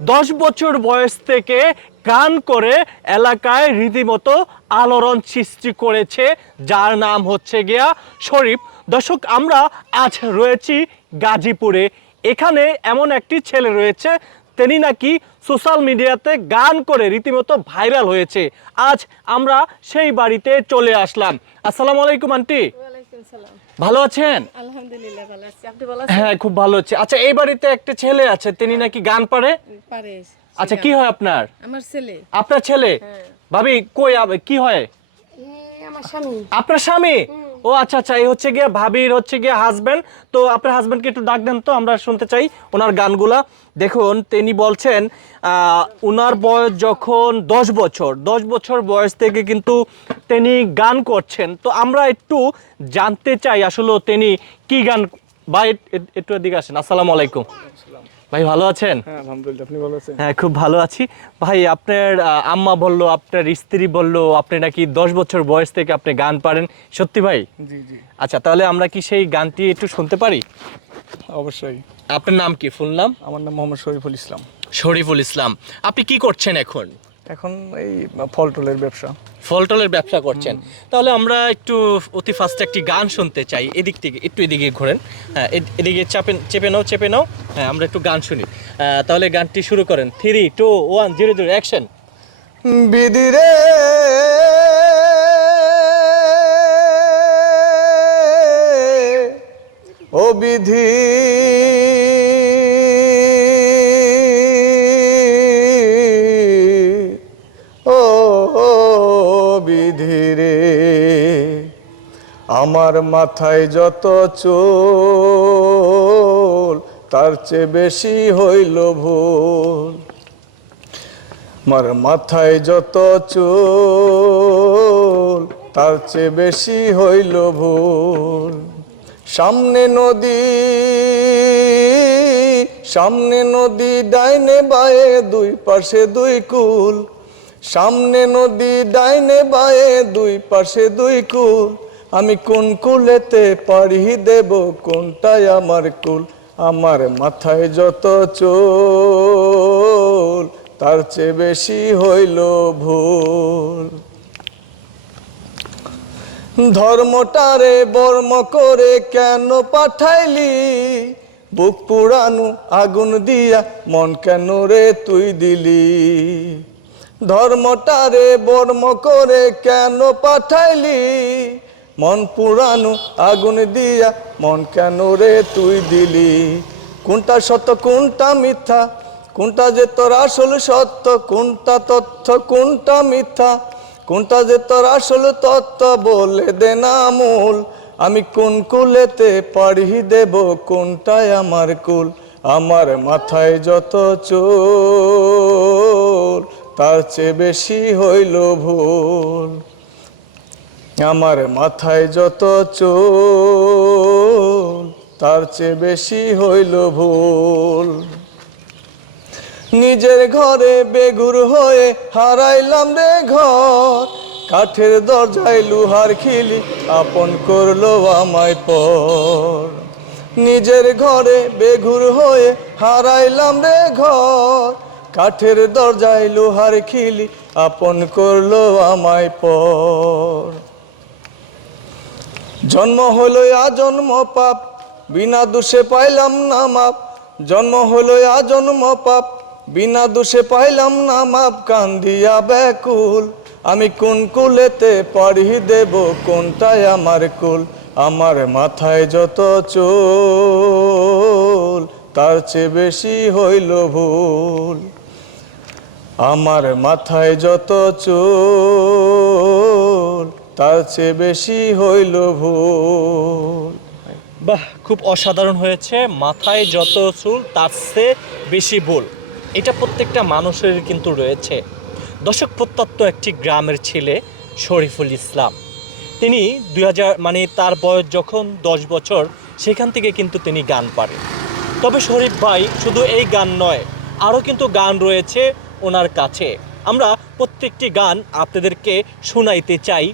দশ বছর বয়স থেকে গান করে এলাকায় রীতিমতো আলোড়ন সৃষ্টি করেছে, যার নাম হচ্ছে গিয়া শরীফ। দর্শক, আমরা আজ রয়েছি গাজীপুরে। এখানে এমন একটি ছেলে রয়েছে, তিনি নাকি সোশ্যাল মিডিয়াতে গান করে রীতিমতো ভাইরাল হয়েছে। আজ আমরা সেই বাড়িতে চলে আসলাম। আসসালামু আলাইকুম, আন্টি। ভালো আছেন? আলহামদুলিল্লাহ ভালো আছি। আপনি ভালো হ্যাঁ খুব ভালো আছে। আচ্ছা এই বাড়িতে একটা ছেলে আছে তিনি নাকি গান পারে? পারে। আচ্ছা কি হয় আপনার? আমার ছেলে। আপনার ছেলে? হ্যাঁ। ভাবি কই কি হয়? আমার স্বামী। আপনার স্বামী? ও আচ্ছা আচ্ছা এই হচ্ছে গিয়ে ভাবির হচ্ছে গিয়ে হাজবেন্ড তো আপনার হাজবেন্ডকে একটু ডাক দেন তো, আমরা শুনতে চাই ওনার গানগুলা। দেখুন, তিনি বলছেন ওনার বয়স যখন দশ বছর দশ বছর বয়স থেকে কিন্তু তিনি গান করছেন। তো আমরা একটু জানতে চাই আসলে তিনি কি গান এ- একটু এদিকে আসেন। আসসালামু আলাইকুম। ভাই ভালো আছেন? হ্যাঁ আলহামদুলিল্লাহ আপনি ভালো আছেন? হ্যাঁ খুব ভালো আছি। ভাই আপনার আম্মা বলল আপনার স্ত্রী বলল আপনি নাকি দশ বছর বয়স থেকে আপনি গান পারেন। সত্যি ভাই? জি জি। আচ্ছা তাহলে আমরা কি সেই গানটি একটু শুনতে পারি? অবশ্যই। আপনার নাম কি? ফুল নাম? আমার নাম মোহাম্মদ শরীফুল ইসলাম। শরীফুল ইসলাম। আপনি কি করছেন এখন? এখন এই ফল টলের ব্যবসা। ফলটলের ব্যবসা করছেন। তাহলে আমরা একটু অতি ফার্স্টে একটি গান শুনতে চাই। এদিক থেকে একটু এদিকে ঘোরেন। হ্যাঁ এদিকে চাপেন চেপে নাও চেপে নাও। হ্যাঁ আমরা একটু গান শুনি। তাহলে গানটি শুরু করেন। Three two one zero zero action বিদিরে ও বিধি বিধি রে। আমার মাথায় যত চুল, তার চেয়ে বেশি হইল ভুল। আমার মাথায় যত চুল, তার চেয়ে বেশি হইল ভুল। সামনে নদী সামনে নদী ডাইনে বায়ে, দুই পাশে দুই কুল। সামনে নদী ডাইনে বায়ে, দুই পাশে দুই কুল। আমি কোন কুলেতে পাড়ি দেব, কোনটাই আমার কুল? আমার মাথায় যত চুল, তার চেয়ে বেশি হইল ভুল। ধর্মটারে বর্ম করে কেন পাঠাইলি? বুক পুরানো আগুন দিয়া মন কেন রে তুই দিলি? ধর্মটারে বর্ম করে কেন পাঠাইলি? মন পুরানো আগুন দিয়া মন কেন রে তুই দিলি? কোনটা সত্য, কোনটা মিথ্যা? কোনটা যে তোর আসল সত্য, কোনটা তথ্য, কোনটা মিথ্যা? কোনটা যে তোর আসল তত্ত্ব বলে দে না মূল? আমি কোন কুলেতে পাড়ি দেব, কোনটাই আমার কুল? আমার মাথায় যত চোর তার চেয়ে বেশি হইল ভুল। আমার মাথায় যত চোল, তার চেয়ে বেশি হইল ভুল। নিজের ঘরে বেগুর হয়ে হারাইলাম রে ঘর। কাঠের দরজায় লুহার খিলি আপন করল আমায় পর। নিজের ঘরে বেঘুর হয়ে হারাইলাম রে ঘর। কাঠের দরজায় লোহার খিলি আপন করল আমায় পর। জন্ম হলো আজন্ম পাপ, বিনা দোষে পাইলাম না মাপ। জন্ম হলো আজন্ম পাপ, বিনা দোষে পাইলাম না মাপ। কান্দিয়া ব্যাকুল, আমি কোন কুলেতে পাড়ি দেব, কোনটাই আমার কুল? আমার মাথায় যত চুল তার চেয়ে বেশি হইল ভুল। আমার মাথায় যত চুল, তার চেয়ে বেশি হইল ভুল। বাহ, খুব অসাধারণ হয়েছে। মাথায় যত চুল, তার চেয়ে বেশি ভুল। এটা প্রত্যেকটা মানুষের কিন্তু রয়েছে। দর্শক প্রত্যত্ত একটি গ্রামের ছেলে, শরীফুল ইসলাম। তিনি দুই হাজার মানে তার বয়স যখন দশ বছর, সেখান থেকে কিন্তু তিনি গান পারেন। তবে শরীফ ভাই শুধু এই গান নয়, আরও কিন্তু গান রয়েছে ওনার কাছে। আমরা প্রত্যেকটি গান আপনাদেরকে শোনাইতে চাই।